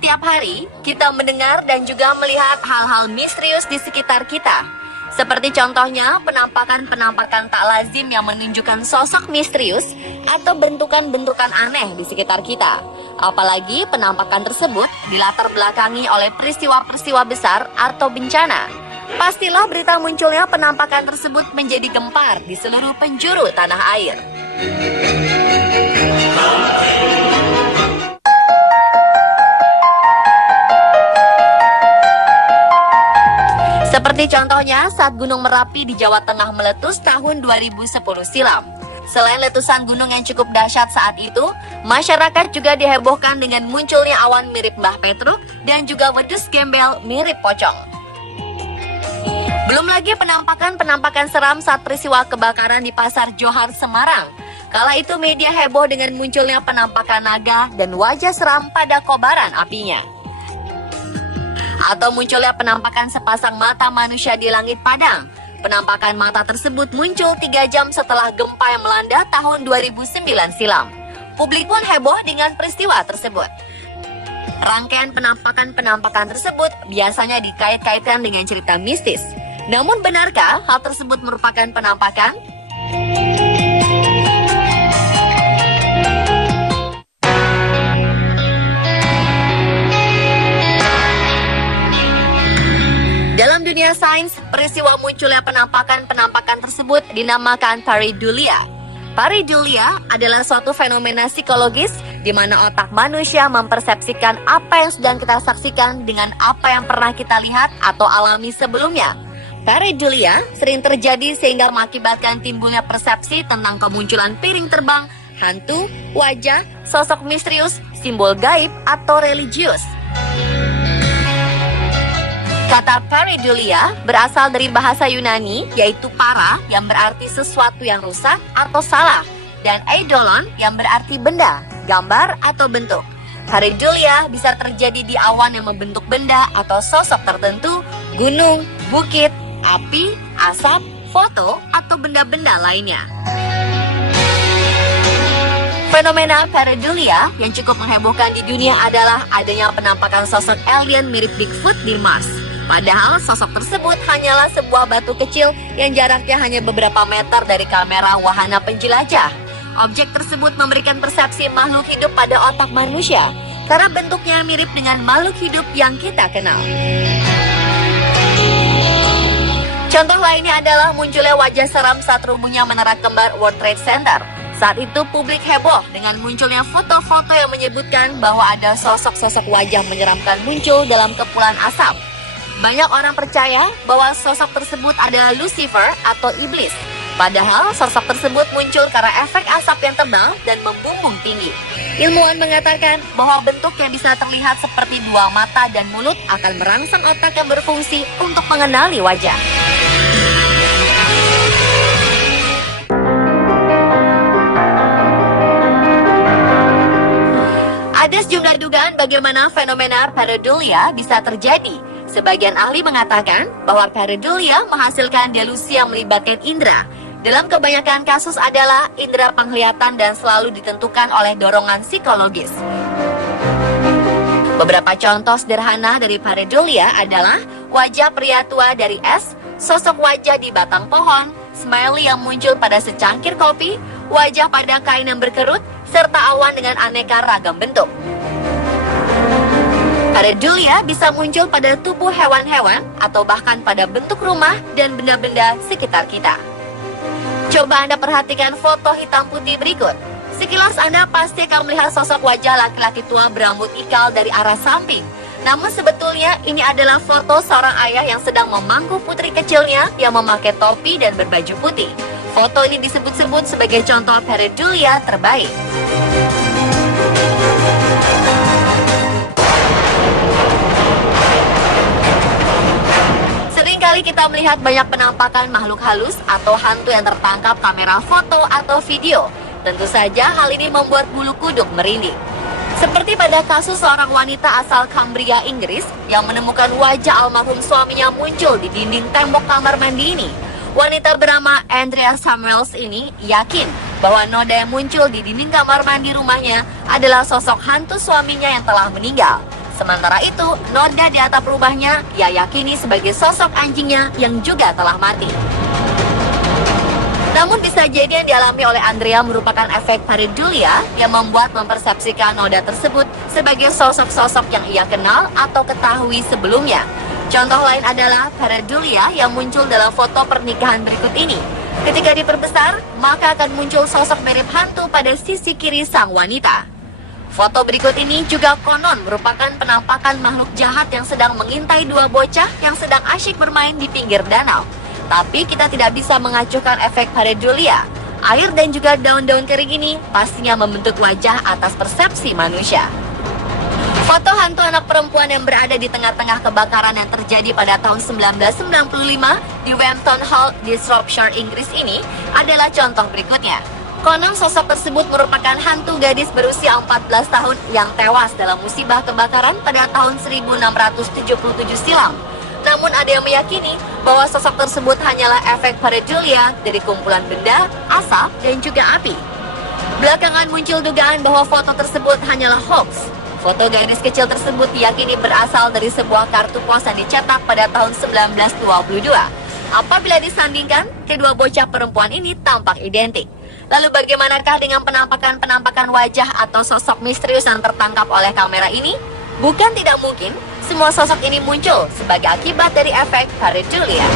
Setiap hari, kita mendengar dan juga melihat hal-hal misterius di sekitar kita. Seperti contohnya, penampakan-penampakan tak lazim yang menunjukkan sosok misterius atau bentukan-bentukan aneh di sekitar kita. Apalagi penampakan tersebut dilatar belakangi oleh peristiwa-peristiwa besar atau bencana. Pastilah berita munculnya penampakan tersebut menjadi gempar di seluruh penjuru tanah air. Seperti contohnya saat Gunung Merapi di Jawa Tengah meletus tahun 2010 silam. Selain letusan gunung yang cukup dahsyat saat itu, masyarakat juga dihebohkan dengan munculnya awan mirip Mbah Petruk dan juga wedus gembel mirip pocong. Belum lagi penampakan-penampakan seram saat peristiwa kebakaran di Pasar Johar, Semarang. Kala itu media heboh dengan munculnya penampakan naga dan wajah seram pada kobaran apinya. Atau munculnya penampakan sepasang mata manusia di langit Padang. Penampakan mata tersebut muncul 3 jam setelah gempa yang melanda tahun 2009 silam. Publik pun heboh dengan peristiwa tersebut. Rangkaian penampakan-penampakan tersebut biasanya dikait-kaitkan dengan cerita mistis. Namun benarkah hal tersebut merupakan penampakan? Dalam dunia sains, peristiwa munculnya penampakan-penampakan tersebut dinamakan pareidolia. Pareidolia adalah suatu fenomena psikologis di mana otak manusia mempersepsikan apa yang sedang kita saksikan dengan apa yang pernah kita lihat atau alami sebelumnya. Pareidolia sering terjadi sehingga mengakibatkan timbulnya persepsi tentang kemunculan piring terbang, hantu, wajah, sosok misterius, simbol gaib, atau religius. Kata pareidolia berasal dari bahasa Yunani, yaitu para yang berarti sesuatu yang rusak atau salah, dan eidolon yang berarti benda, gambar, atau bentuk. Pareidolia bisa terjadi di awan yang membentuk benda atau sosok tertentu, gunung, bukit, api, asap, foto, atau benda-benda lainnya. Fenomena pareidolia yang cukup menghebohkan di dunia adalah adanya penampakan sosok alien mirip Bigfoot di Mars. Padahal sosok tersebut hanyalah sebuah batu kecil yang jaraknya hanya beberapa meter dari kamera wahana penjelajah. Objek tersebut memberikan persepsi makhluk hidup pada otak manusia karena bentuknya mirip dengan makhluk hidup yang kita kenal. Contoh lainnya adalah munculnya wajah seram saat rubuhnya menara kembar World Trade Center. Saat itu publik heboh dengan munculnya foto-foto yang menyebutkan bahwa ada sosok-sosok wajah menyeramkan muncul dalam kepulan asap. Banyak orang percaya bahwa sosok tersebut adalah Lucifer atau iblis. Padahal sosok tersebut muncul karena efek asap yang tebal dan membumbung tinggi. Ilmuwan mengatakan bahwa bentuk yang bisa terlihat seperti 2 mata dan mulut akan merangsang otak yang berfungsi untuk mengenali wajah. Ada sejumlah dugaan bagaimana fenomena pareidolia bisa terjadi. Sebagian ahli mengatakan bahwa pareidolia menghasilkan delusi yang melibatkan indera. Dalam kebanyakan kasus adalah indera penglihatan dan selalu ditentukan oleh dorongan psikologis. Beberapa contoh sederhana dari pareidolia adalah wajah pria tua dari es, sosok wajah di batang pohon, smiley yang muncul pada secangkir kopi, wajah pada kain yang berkerut, serta awan dengan aneka ragam bentuk. Pareidolia bisa muncul pada tubuh hewan-hewan atau bahkan pada bentuk rumah dan benda-benda sekitar kita. Coba Anda perhatikan foto hitam putih berikut. Sekilas Anda pasti akan melihat sosok wajah laki-laki tua berambut ikal dari arah samping. Namun sebetulnya ini adalah foto seorang ayah yang sedang memangku putri kecilnya yang memakai topi dan berbaju putih. Foto ini disebut-sebut sebagai contoh pareidolia terbaik. Seringkali kita melihat banyak penampakan makhluk halus atau hantu yang tertangkap kamera foto atau video. Tentu saja hal ini membuat bulu kuduk merinding. Seperti pada kasus seorang wanita asal Cambria, Inggris yang menemukan wajah almarhum suaminya muncul di dinding tembok kamar mandi ini. Wanita bernama Andrea Samuels ini yakin bahwa noda yang muncul di dinding kamar mandi rumahnya adalah sosok hantu suaminya yang telah meninggal. Sementara itu, noda di atap rumahnya ia yakini sebagai sosok anjingnya yang juga telah mati. Namun bisa jadi yang dialami oleh Andrea merupakan efek pareidolia yang mempersepsikan noda tersebut sebagai sosok-sosok yang ia kenal atau ketahui sebelumnya. Contoh lain adalah pareidolia yang muncul dalam foto pernikahan berikut ini. Ketika diperbesar, maka akan muncul sosok mirip hantu pada sisi kiri sang wanita. Foto berikut ini juga konon merupakan penampakan makhluk jahat yang sedang mengintai dua bocah yang sedang asyik bermain di pinggir danau. Tapi kita tidak bisa mengacuhkan efek pareidolia. Air dan juga daun-daun kering ini pastinya membentuk wajah atas persepsi manusia. Foto hantu anak perempuan yang berada di tengah-tengah kebakaran yang terjadi pada tahun 1995 di Wempton Hall di Shropshire, Inggris ini adalah contoh berikutnya. Konon sosok tersebut merupakan hantu gadis berusia 14 tahun yang tewas dalam musibah kebakaran pada tahun 1677 silam. Namun ada yang meyakini bahwa sosok tersebut hanyalah efek pareidolia dari kumpulan benda, asap, dan juga api. Belakangan muncul dugaan bahwa foto tersebut hanyalah hoax. Foto gadis kecil tersebut diyakini berasal dari sebuah kartu pos yang dicetak pada tahun 1922. Apabila disandingkan, kedua bocah perempuan ini tampak identik. Lalu bagaimanakah dengan penampakan-penampakan wajah atau sosok misterius yang tertangkap oleh kamera ini? Bukan tidak mungkin, semua sosok ini muncul sebagai akibat dari efek pareidolia.